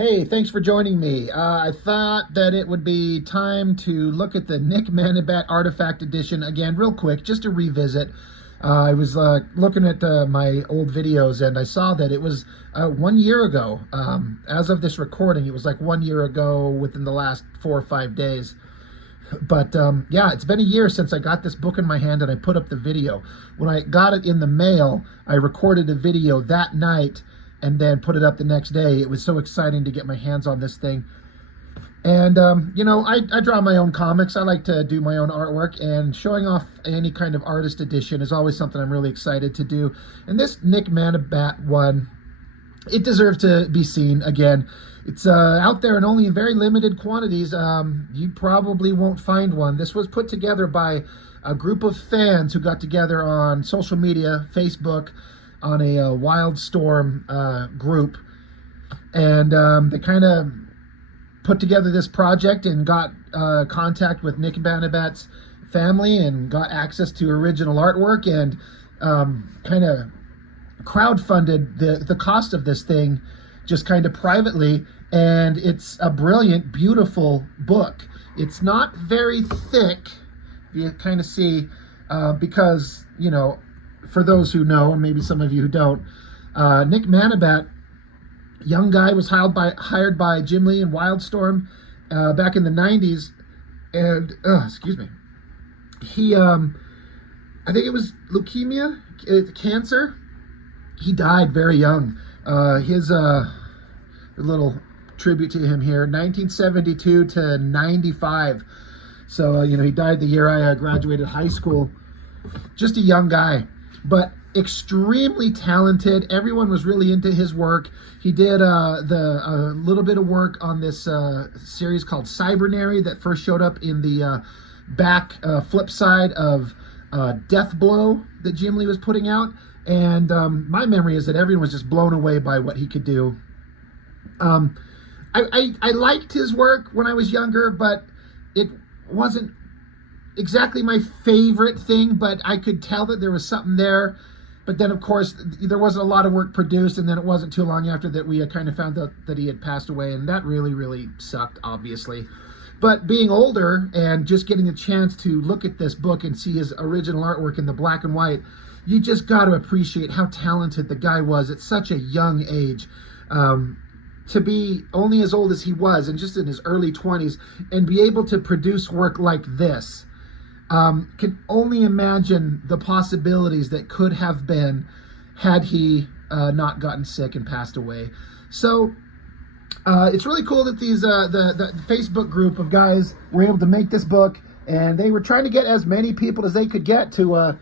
Hey, thanks for joining me. I thought that it would be time to look at the Nick Manabat Artifact Edition again, real quick, just to revisit. I was looking at my old videos and I saw that it was 1 year ago. As of this recording, it was like 1 year ago within the last 4 or 5 days. But yeah, it's been a year since I got this book in my hand and I put up the video. When I got it in the mail, I recorded a video that night and then put it up the next day. It was so exciting to get my hands on this thing. And, you know, I draw my own comics. I like to do my own artwork, and showing off any kind of artist edition is always something I'm really excited to do. And this Nick Manabat one, it deserves to be seen again. It's out there and only in very limited quantities. You probably won't find one. This was put together by a group of fans who got together on social media, Facebook, on a Wildstorm group, and they kind of put together this project and got contact with Nick Manabat's family and got access to original artwork, and kind of crowdfunded the cost of this thing just kind of privately. And it's a brilliant, beautiful book. It's not very thick, you kind of see, because, you know, for those who know, and maybe some of you who don't, Nick Manabat, young guy, was hired by Jim Lee and Wildstorm back in the 90s. And, excuse me, he, I think it was leukemia, cancer. He died very young. His a little tribute to him here, 1972 to 95. So, you know, he died the year I graduated high school. Just a young guy, but extremely talented. Everyone was really into his work. He did a little bit of work on this series called Cybernary that first showed up in the back flip side of Death Blow that Jim Lee was putting out. And my memory is that everyone was just blown away by what he could do. I liked his work when I was younger, but it wasn't exactly my favorite thing, but I could tell that there was something there. But then, of course, there wasn't a lot of work produced, and then it wasn't too long after that we kind of found out that he had passed away, and that really, really sucked, obviously. But being older and just getting a chance to look at this book and see his original artwork in the black and white, you just got to appreciate how talented the guy was at such a young age. To be only as old as he was, and just in his early 20s, and be able to produce work like this. Can only imagine the possibilities that could have been had he not gotten sick and passed away. So it's really cool that these the Facebook group of guys were able to make this book, and they were trying to get as many people as they could get to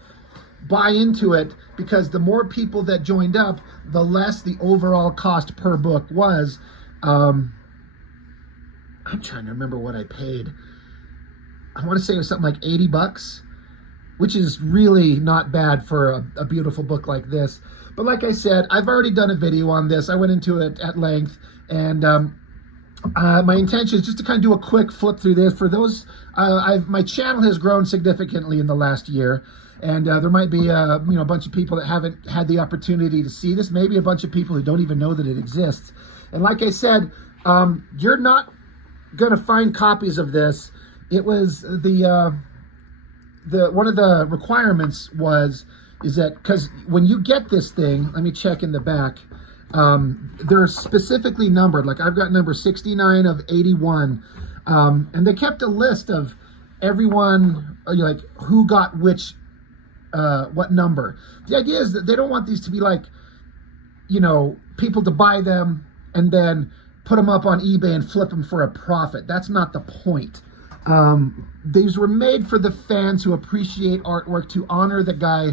buy into it, because the more people that joined up, the less the overall cost per book was. I'm trying to remember what I paid. I want to say it was something like 80 bucks, which is really not bad for a beautiful book like this. But like I said, I've already done a video on this. I went into it at length, and my intention is just to kind of do a quick flip through this. For those, my channel has grown significantly in the last year, and there might be a bunch of people that haven't had the opportunity to see this. Maybe a bunch of people who don't even know that it exists. And like I said, you're not going to find copies of this. It was the one of the requirements is that, because when you get this thing, let me check in the back, they're specifically numbered. Like I've got number 69 of 81, and they kept a list of everyone, like who got which, what number. The idea is that they don't want these to be like, you know, people to buy them and then put them up on eBay and flip them for a profit. That's not the point. These were made for the fans who appreciate artwork, to honor the guy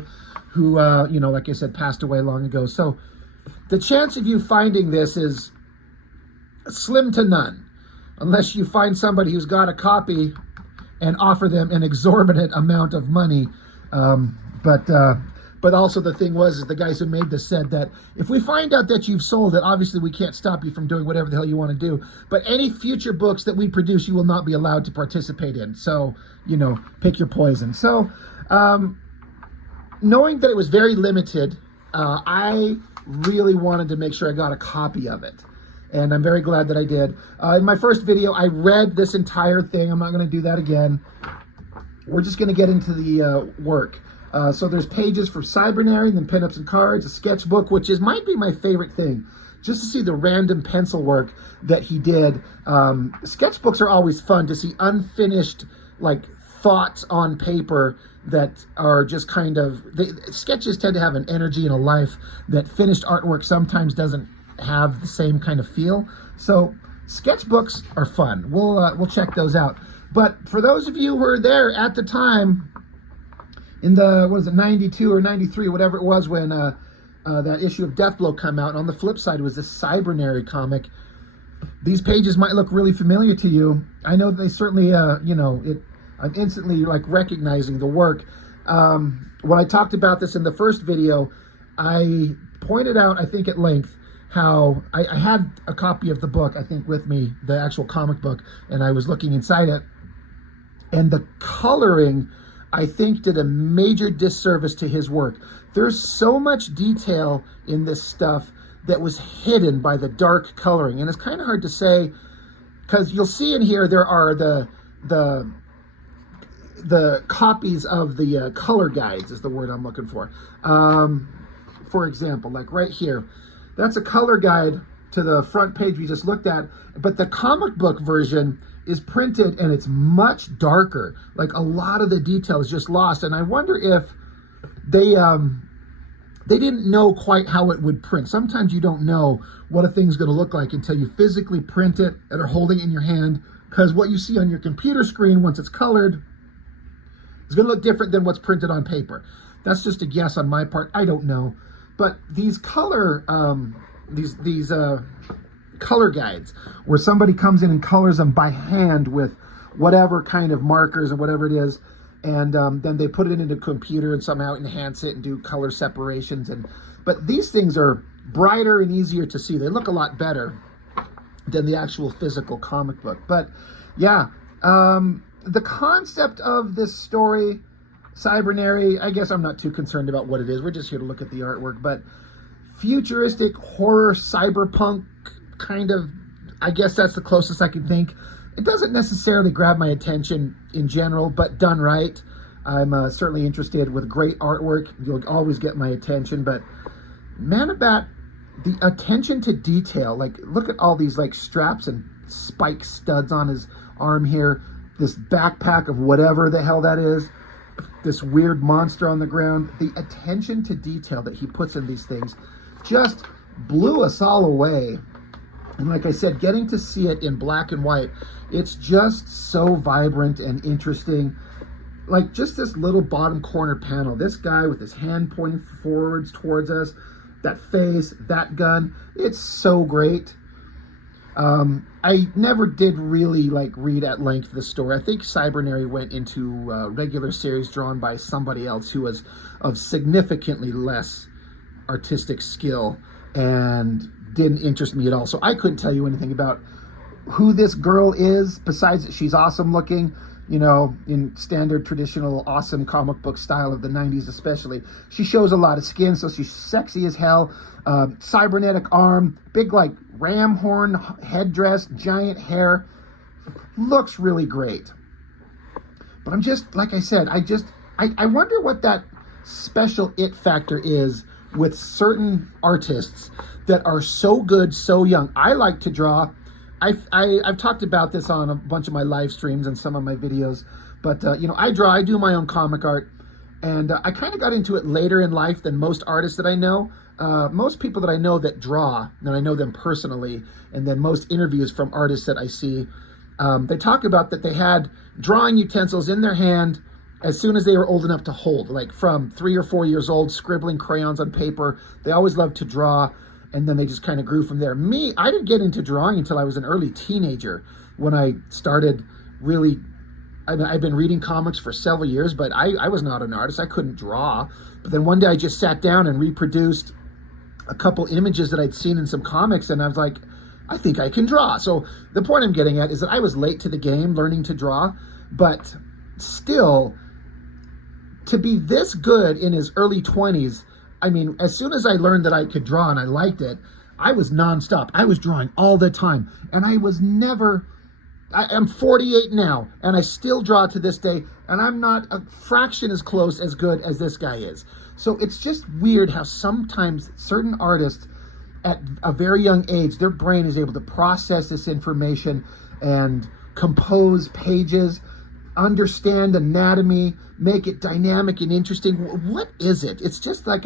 who, you know, like I said, passed away long ago. So the chance of you finding this is slim to none, unless you find somebody who's got a copy and offer them an exorbitant amount of money. But also the thing was, is the guys who made this said that if we find out that you've sold it, obviously we can't stop you from doing whatever the hell you want to do. But any future books that we produce, you will not be allowed to participate in. So, you know, pick your poison. So, knowing that it was very limited, I really wanted to make sure I got a copy of it. and I'm very glad that I did. In my first video, I read this entire thing. I'm not going to do that again. We're just going to get into the work. So there's pages for Cybernary, then pinups and cards, a sketchbook, which might be my favorite thing, just to see the random pencil work that he did. Sketchbooks are always fun to see unfinished, like, thoughts on paper that are just kind of, sketches tend to have an energy and a life that finished artwork sometimes doesn't have the same kind of feel. So sketchbooks are fun. We'll check those out. But for those of you who were there at the time in the, what is it, 92 or 93, whatever it was, when that issue of Deathblow come out, and on the flip side was this Cybernary comic, these pages might look really familiar to you. I know they certainly, you know, I'm instantly like recognizing the work. When I talked about this in the first video, I pointed out, I think at length, how I had a copy of the book, I think, with me, the actual comic book, and I was looking inside it, and the coloring, I think, did a major disservice to his work. There's so much detail in this stuff that was hidden by the dark coloring, and it's kind of hard to say, because you'll see in here there are the copies of the color guides is the word I'm looking for. For example, like right here, that's a color guide to the front page we just looked at, but the comic book version is printed and it's much darker. Like a lot of the detail is just lost, and I wonder if they didn't know quite how it would print. Sometimes you don't know what a thing's going to look like until you physically print it and are holding it in your hand, because what you see on your computer screen once it's colored is going to look different than what's printed on paper. That's just a guess on my part. I don't know. But these color color guides, where somebody comes in and colors them by hand with whatever kind of markers or whatever it is, and then they put it into a computer and somehow enhance it and do color separations. But these things are brighter and easier to see. They look a lot better than the actual physical comic book. But yeah, the concept of this story, Cybernary, I guess I'm not too concerned about what it is. We're just here to look at the artwork. But futuristic horror, cyberpunk kind of, I guess that's the closest I can think. It doesn't necessarily grab my attention in general, but done right, I'm certainly interested. With great artwork, you'll always get my attention. But Manabat, the attention to detail, like look at all these like straps and spike studs on his arm here, this backpack of whatever the hell that is, this weird monster on the ground. The attention to detail that he puts in these things just blew us all away. And like I said, getting to see it in black and white, it's just so vibrant and interesting. Like just this little bottom corner panel, this guy with his hand pointing forwards towards us, that face, that gun, it's so great. I never did really like read at length the story. I think Cybernary went into a regular series drawn by somebody else who was of significantly less artistic skill and didn't interest me at all. So I couldn't tell you anything about who this girl is, besides that she's awesome looking, you know, in standard traditional awesome comic book style of the 90s especially. She shows a lot of skin, so she's sexy as hell. Cybernetic arm, big like ram horn headdress, giant hair. Looks really great. But I'm just, like I said, I wonder what that special it factor is with certain artists that are so good, so young. I like to draw. I've talked about this on a bunch of my live streams and some of my videos, but you know, I do my own comic art, and I kind of got into it later in life than most artists that I know. Most people that I know that draw, and I know them personally, and then most interviews from artists that I see, they talk about that they had drawing utensils in their hand as soon as they were old enough to hold, like from 3 or 4 years old, scribbling crayons on paper. They always loved to draw, and then they just kind of grew from there. Me, I didn't get into drawing until I was an early teenager, when I started really, I've been reading comics for several years, but I was not an artist. I couldn't draw. But then one day I just sat down and reproduced a couple images that I'd seen in some comics, and I was like, I think I can draw. So the point I'm getting at is that I was late to the game learning to draw, but still, to be this good in his early 20s, I mean, as soon as I learned that I could draw and I liked it, I was nonstop. I was drawing all the time. And I was never, I'm 48 now, and I still draw to this day, and I'm not a fraction as close as good as this guy is. So it's just weird how sometimes certain artists at a very young age, their brain is able to process this information and compose pages, understand anatomy, make it dynamic and interesting. What is it? It's just like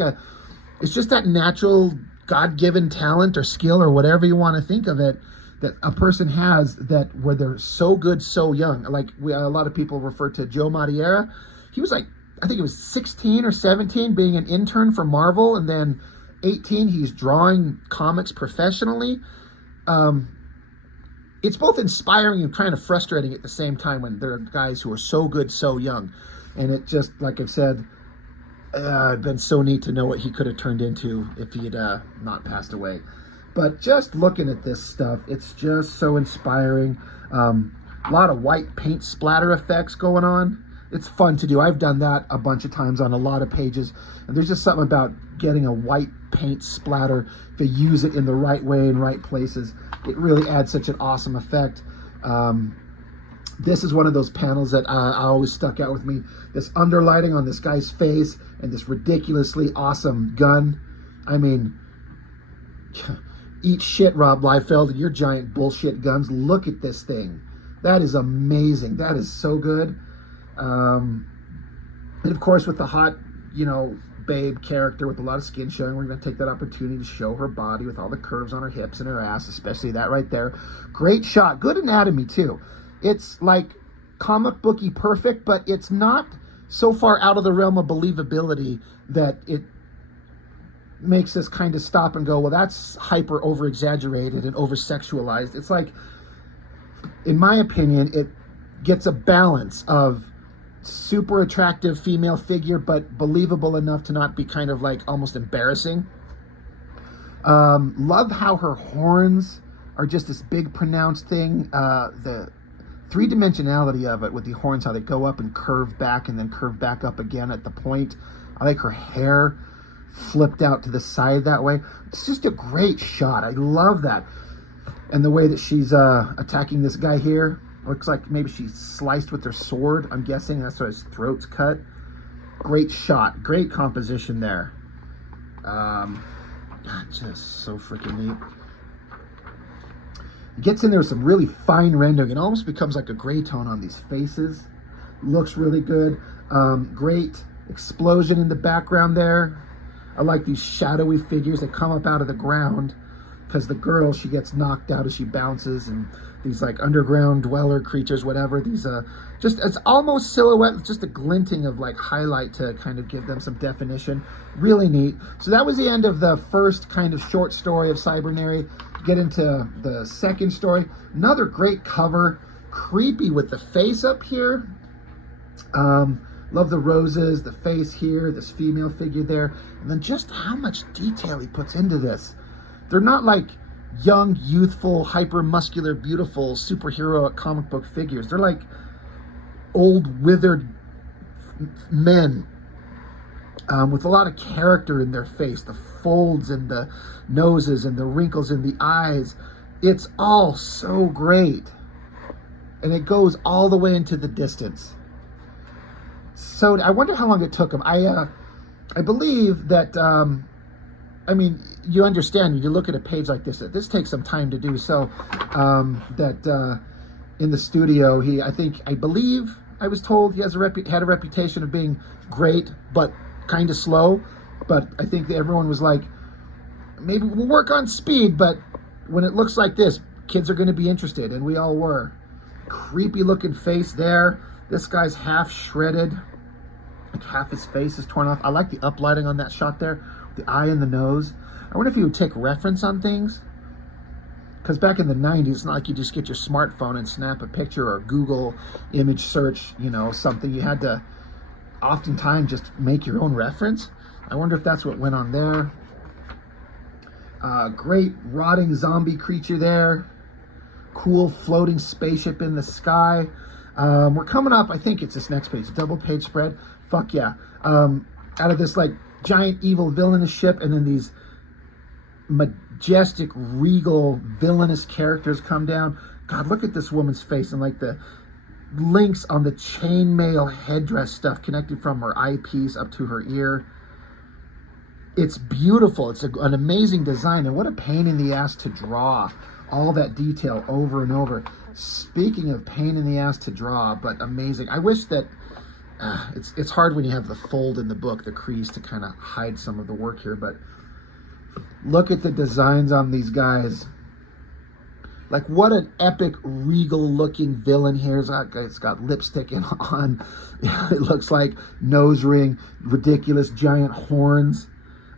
it's just that natural God-given talent or skill or whatever you want to think of it that a person has, that where they're so good so young. Like a lot of people refer to Joe Madureira. He was like, I think it was 16 or 17 being an intern for Marvel, and then 18 he's drawing comics professionally. It's both inspiring and kind of frustrating at the same time when there are guys who are so good so young. And it just, like I've said, it'd been so neat to know what he could have turned into if he had not passed away. But just looking at this stuff, it's just so inspiring. A lot of white paint splatter effects going on. It's fun to do. I've done that a bunch of times on a lot of pages. And there's just something about getting a white paint splatter, if you use it in the right way in right places, it really adds such an awesome effect. This is one of those panels that always stuck out with me. This underlighting on this guy's face and this ridiculously awesome gun. I mean, eat shit, Rob Liefeld, and your giant bullshit guns. Look at this thing. That is amazing. That is so good. And of course, with the hot, babe character with a lot of skin showing, we're going to take that opportunity to show her body with all the curves on her hips and her ass, especially that right there. Great shot. Good anatomy, too. It's like comic booky perfect, but it's not so far out of the realm of believability that it makes us kind of stop and go, well, that's hyper over-exaggerated and over-sexualized. It's like, in my opinion, it gets a balance of super attractive female figure, but believable enough to not be kind of like almost embarrassing. Love how her horns are just this big pronounced thing. The three-dimensionality of it with the horns, how they go up and curve back and then curve back up again at the point. I like her hair flipped out to the side that way. It's just a great shot. I love that. And the way that she's attacking this guy here, looks like maybe she's sliced with her sword. I'm guessing that's why his throat's cut. Great shot. Great composition there. Just so freaking neat. It gets in there with some really fine rendering. It almost becomes like a gray tone on these faces. Looks really good. Great explosion in the background there. I like these shadowy figures that come up out of the ground, because the girl, she gets knocked out as she bounces, and these like underground dweller creatures, whatever, these just, it's almost silhouette with just a glinting of like highlight to kind of give them some definition. Really neat. So that was the end of the first kind of short story of Cybernary. Get into the second story. Another great cover, creepy with the face up here. Love the roses, the face here, this female figure there, and then just how much detail he puts into this. They're not like young, youthful, hyper-muscular, beautiful, superhero comic book figures. They're like old, withered men with a lot of character in their face. The folds and the noses and the wrinkles in the eyes. It's all so great. And it goes all the way into the distance. So I wonder how long it took him. I believe that... I mean, you understand, you look at a page like this, this takes some time to do. So in the studio, I believe I was told he has had a reputation of being great, but kind of slow. But I think that everyone was like, maybe we'll work on speed, but when it looks like this, kids are going to be interested, and we all were. Creepy looking face there. This guy's half shredded. Like half his face is torn off. I like the uplighting on that shot there. The eye and the nose. I wonder if you would take reference on things. Because back in the 90s, it's not like you just get your smartphone and snap a picture or Google image search, something. You had to oftentimes just make your own reference. I wonder if that's what went on there. Great rotting zombie creature there. Cool floating spaceship in the sky. We're coming up, I think it's this next page, double page spread. Fuck yeah. Out of this like giant evil villainous ship, and then these majestic, regal, villainous characters come down. God, look at this woman's face and like the links on the chainmail headdress stuff connected from her eyepiece up to her ear. It's beautiful. It's an amazing design, and what a pain in the ass to draw all that detail over and over. Speaking of pain in the ass to draw, but amazing. I wish that it's hard when you have the fold in the book, the crease, to kind of hide some of the work here, but look at the designs on these guys. Like, what an epic, regal-looking villain here. It's got lipstick on. It looks like nose ring, ridiculous giant horns.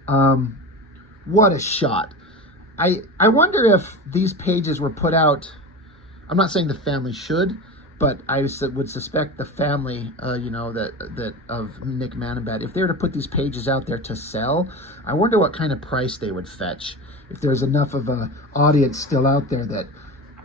What a shot. I wonder if these pages were put out. I'm not saying the family should, but I would suspect the family, that of Nick Manabat, if they were to put these pages out there to sell, I wonder what kind of price they would fetch. If there's enough of an audience still out there that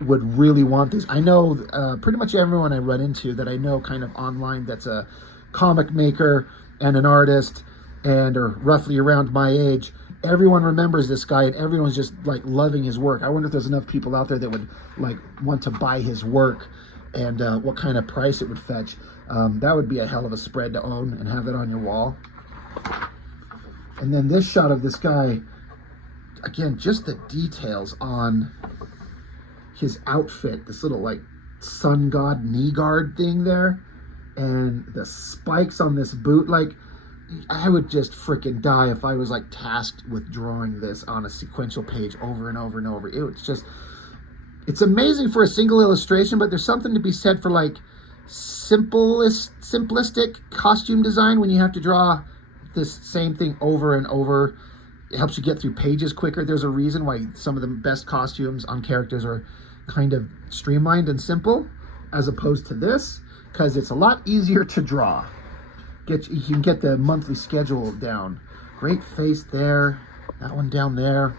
would really want these. I know pretty much everyone I run into that I know kind of online that's a comic maker and an artist and are roughly around my age. Everyone remembers this guy and everyone's just like loving his work. I wonder if there's enough people out there that would like want to buy his work and what kind of price it would fetch. That would be a hell of a spread to own and have it on your wall. And then this shot of this guy, again, just the details on his outfit, this little like sun god knee guard thing there, and the spikes on this boot. Like, I would just freaking die if I was like tasked with drawing this on a sequential page over and over and over. It's amazing for a single illustration, but there's something to be said for like simplistic costume design when you have to draw this same thing over and over. It helps you get through pages quicker. There's a reason why some of the best costumes on characters are kind of streamlined and simple as opposed to this, because it's a lot easier to draw. You can get the monthly schedule down. Great face there. That one down there.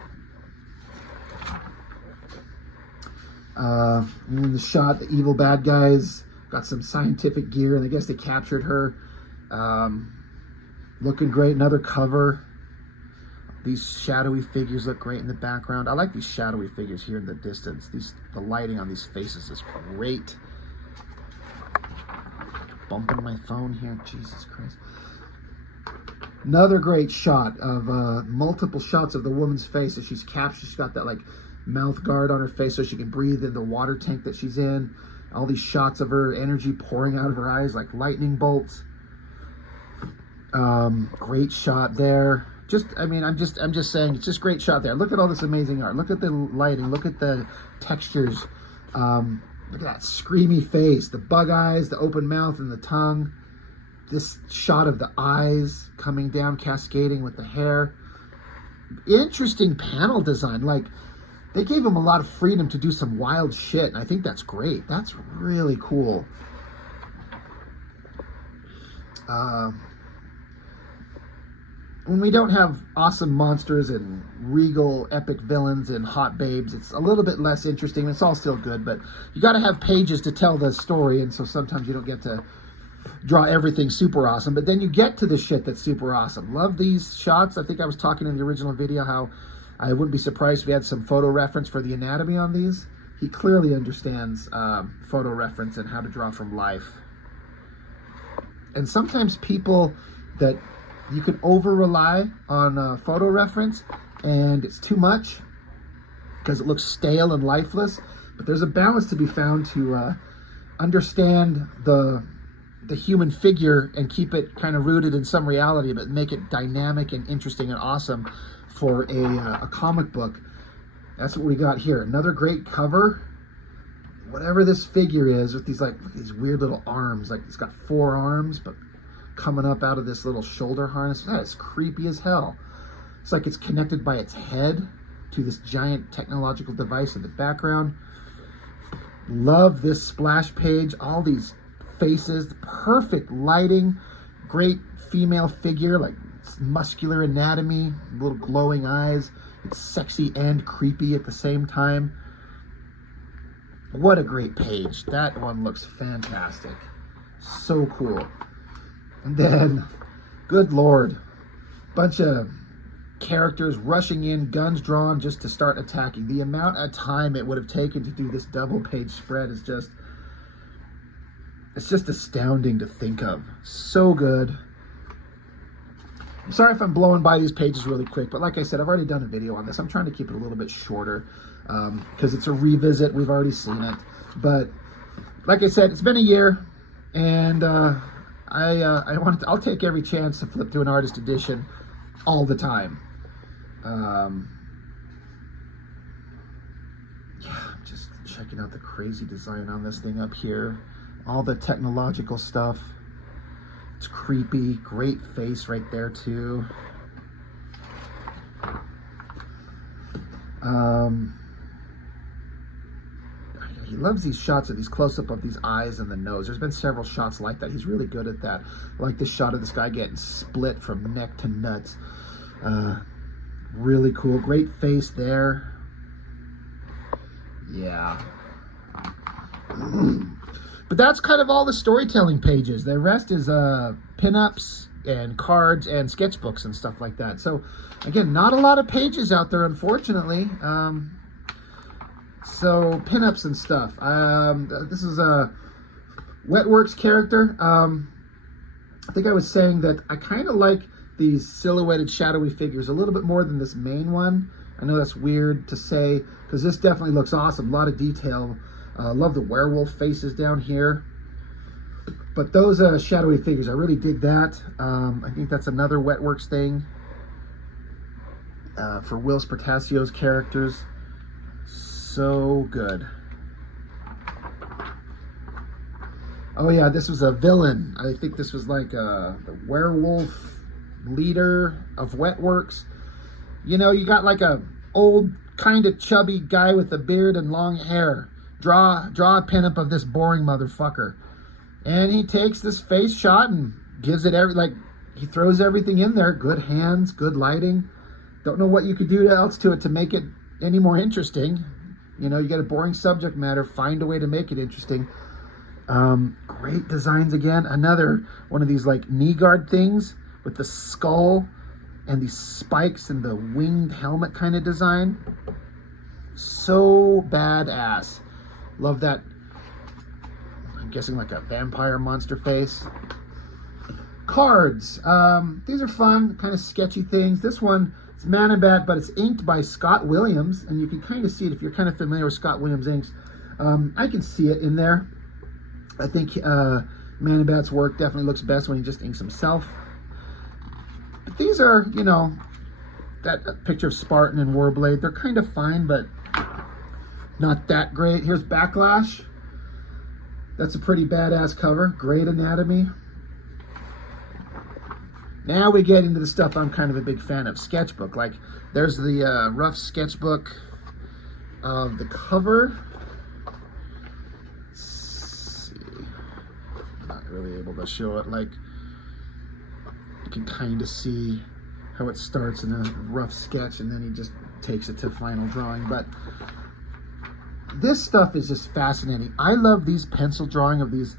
In the shot, the evil bad guys got some scientific gear, and I guess they captured her. Looking great. Another cover. These shadowy figures look great in the background. I like these shadowy figures here in the distance. The lighting on these faces is great. Bumping my phone here, Jesus Christ. Another great shot of multiple shots of the woman's face as she's captured. She's got that like mouth guard on her face so she can breathe in the water tank that she's in. All these shots of her energy pouring out of her eyes like lightning bolts. Great shot there. I'm just saying, it's just great shot there. Look at all this amazing art. Look at the lighting. Look at the textures. Look at that screamy face, the bug eyes, the open mouth, and the tongue. This shot of the eyes coming down, cascading with the hair. Interesting panel design. Like, they gave him a lot of freedom to do some wild shit, and I think that's great. That's really cool. When we don't have awesome monsters and regal epic villains and hot babes, it's a little bit less interesting. It's all still good, but you got to have pages to tell the story, and so sometimes you don't get to draw everything super awesome, but then you get to the shit that's super awesome. Love these shots. I think I was talking in the original video how I wouldn't be surprised if we had some photo reference for the anatomy on these. He clearly understands photo reference and how to draw from life. And sometimes people that you can over-rely on photo reference, and it's too much because it looks stale and lifeless. But there's a balance to be found to understand the human figure and keep it kind of rooted in some reality, but make it dynamic and interesting and awesome for a comic book. That's what we got here. Another great cover. Whatever this figure is with these these weird little arms, like it's got 4 arms, but coming up out of this little shoulder harness. That is creepy as hell. It's like it's connected by its head to this giant technological device in the background. Love this splash page. All these faces, perfect lighting, great female figure, like muscular anatomy, little glowing eyes. It's sexy and creepy at the same time. What a great page. That one looks fantastic. So cool. And then, good Lord, bunch of characters rushing in, guns drawn, just to start attacking. The amount of time it would have taken to do this double page spread is just, it's just astounding to think of. So good. I'm sorry if I'm blowing by these pages really quick, but like I said, I've already done a video on this. I'm trying to keep it a little bit shorter because it's a revisit. We've already seen it. But like I said, it's been a year, and I'll take every chance to flip through an artist edition all the time. Yeah, I'm just checking out the crazy design on this thing up here. All the technological stuff. It's creepy. Great face right there too. He loves these shots of these close-up of these eyes and the nose. There's been several shots like that. He's really good at that. Like this shot of this guy getting split from neck to nuts. Really cool. Great face there. Yeah. But that's kind of all the storytelling pages. The rest is pinups and cards and sketchbooks and stuff like that. So again, not a lot of pages out there, unfortunately. So pinups and stuff. This is a Wetworks character. I think I was saying that I kind of like these silhouetted shadowy figures a little bit more than this main one. I know that's weird to say because this definitely looks awesome. A lot of detail. Love the werewolf faces down here. But those shadowy figures, I really dig that. I think that's another Wetworks thing for Will Spartacio's characters. So good. Oh yeah, this was a villain. I think this was like the werewolf leader of Wetworks. You know, you got like a old kind of chubby guy with a beard and long hair. Draw a pinup of this boring motherfucker. And he takes this face shot and gives it he throws everything in there. Good hands, good lighting. Don't know what you could do else to it to make it any more interesting. You know, you got a boring subject matter, find a way to make it interesting. Great designs again. Another one of these like knee guard things with the skull and these spikes and the winged helmet kind of design. So badass. Love that. I'm guessing like a vampire monster face. Cards. These are fun, kind of sketchy things. This one, it's Manabat, but it's inked by Scott Williams, and you can kind of see it if you're kind of familiar with Scott Williams inks. I can see it in there. I think Manabat's work definitely looks best when he just inks himself. But these are, you know, that picture of Spartan and Warblade. They're kind of fine, but not that great. Here's Backlash. That's a pretty badass cover. Great anatomy. Now we get into the stuff I'm kind of a big fan of. Sketchbook. Like, there's the rough sketchbook of the cover. Let's see. I'm not really able to show it. Like, you can kind of see how it starts in a rough sketch and then he just takes it to final drawing. But this stuff is just fascinating. I love these pencil drawing of these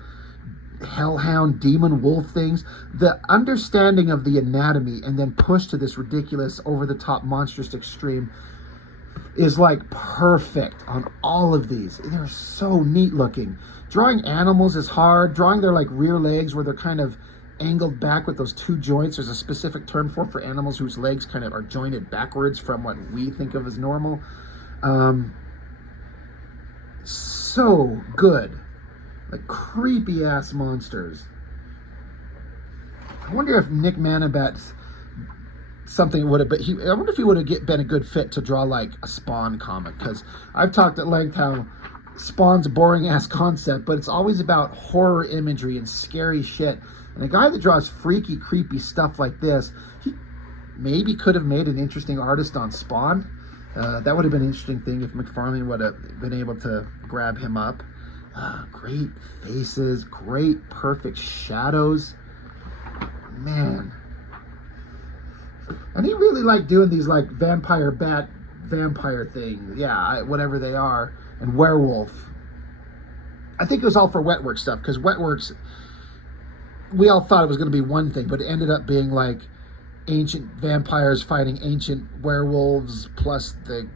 hellhound demon wolf things. The understanding of the anatomy and then pushed to this ridiculous over-the-top monstrous extreme is like perfect on all of these. They're so neat looking. Drawing animals is hard. Drawing their like rear legs where they're kind of angled back with those two joints. There's a specific term for animals whose legs kind of are jointed backwards from what we think of as normal. So good. Like creepy ass monsters. I wonder if Nick Manabat's something would have been, I wonder if he would have been a good fit to draw like a Spawn comic, because I've talked at length how Spawn's a boring ass concept, but it's always about horror imagery and scary shit. And a guy that draws freaky, creepy stuff like this, he maybe could have made an interesting artist on Spawn. That would have been an interesting thing if McFarlane would have been able to grab him up. Great faces, great perfect shadows. Man. And he really liked doing these like vampire things. Yeah, whatever they are. And werewolf. I think it was all for Wetworks stuff, because Wetworks, we all thought it was going to be one thing, but it ended up being like ancient vampires fighting ancient werewolves, plus the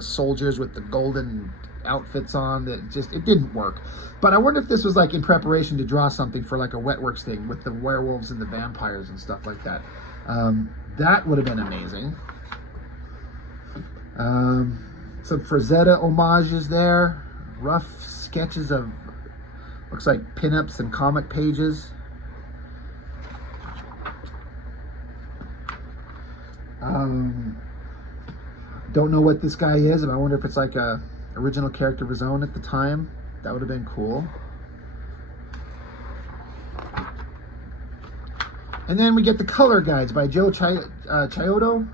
soldiers with the golden outfits on. That just, it didn't work. But I wonder if this was like in preparation to draw something for like a Wetworks thing with the werewolves and the vampires and stuff like that. That would have been amazing. Some Frazetta homages there. Rough sketches of, looks like pinups and comic pages. Don't know what this guy is, and I wonder if it's like a original character of his own at the time. That would have been cool. And then we get the color guides by Joe Chiodo.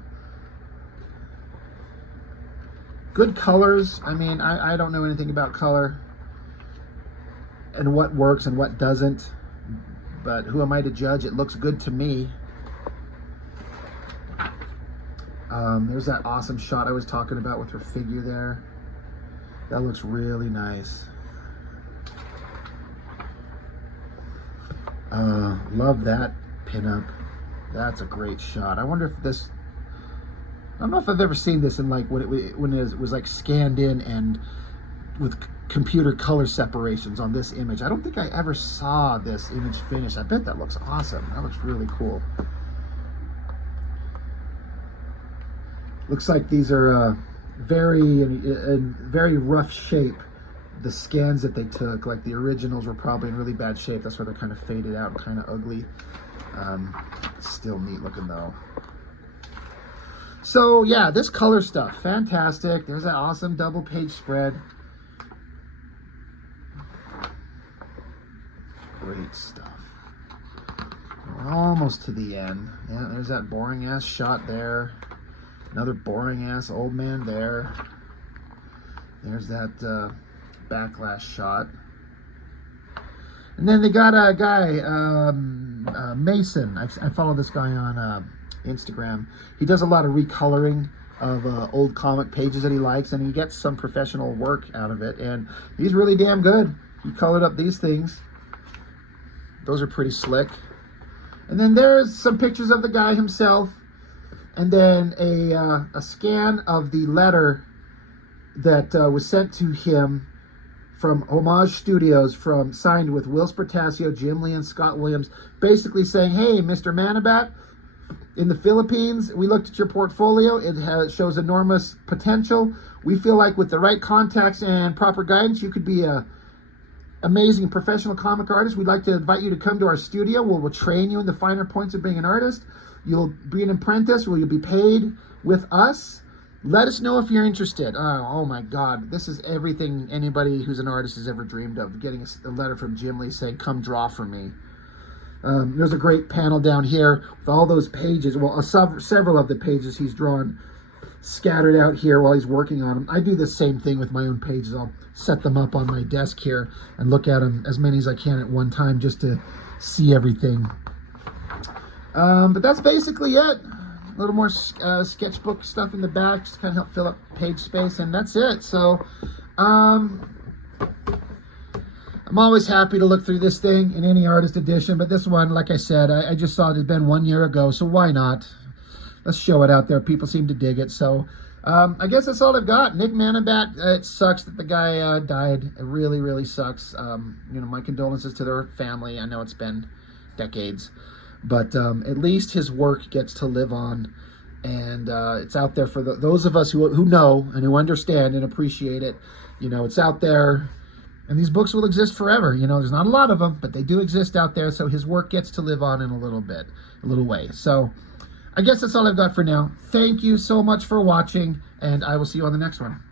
Good colors. I mean, I don't know anything about color and what works and what doesn't, but who am I to judge? It looks good to me. There's that awesome shot I was talking about with her figure there. That looks really nice. Love that pinup. That's a great shot. I wonder if this, I don't know if I've ever seen this in like when it was like scanned in and with computer color separations on this image. I don't think I ever saw this image finished. I bet that looks awesome. That looks really cool. Looks like these are in very rough shape. The scans that they took, like the originals, were probably in really bad shape. That's why they're kind of faded out and kind of ugly. Still neat looking though. So yeah, this color stuff, fantastic. There's that awesome double page spread. Great stuff. We're almost to the end. Yeah, there's that boring ass shot there. Another boring ass old man there. There's that backlash shot. And then they got a guy, Mason. I follow this guy on Instagram. He does a lot of recoloring of old comic pages that he likes, and he gets some professional work out of it, and he's really damn good. He colored up these things. Those are pretty slick. And then there's some pictures of the guy himself, and then a scan of the letter that was sent to him from Homage Studios, signed with Will Spertasio, Jim Lee, and Scott Williams, basically saying, hey, Mr. Manabat, in the Philippines, we looked at your portfolio. It shows enormous potential. We feel like with the right contacts and proper guidance, you could be a amazing professional comic artist. We'd like to invite you to come to our studio. We'll train you in the finer points of being an artist. You'll be an apprentice where you'll be paid with us. Let us know if you're interested. Oh my God, this is everything anybody who's an artist has ever dreamed of, getting a letter from Jim Lee saying, come draw for me. There's a great panel down here with all those pages. Well, several of the pages he's drawn scattered out here while he's working on them. I do the same thing with my own pages. I'll set them up on my desk here and look at them, as many as I can at one time, just to see everything. But that's basically it. A little more sketchbook stuff in the back, just kind of help fill up page space, and that's it. So I'm always happy to look through this thing in any artist edition, but this one, like I said, I just saw it had been 1 year ago, so why not? Let's show it out there. People seem to dig it. So I guess that's all I've got. Nick Manabat, it sucks that the guy died. It really, really sucks. You know, my condolences to their family. I know it's been decades, but at least his work gets to live on, and it's out there for those of us who know and who understand and appreciate it. You know, it's out there, and these books will exist forever. You know, there's not a lot of them, but they do exist out there, so his work gets to live on in a little way. So I guess that's all I've got for now. Thank you so much for watching, and I will see you on the next one.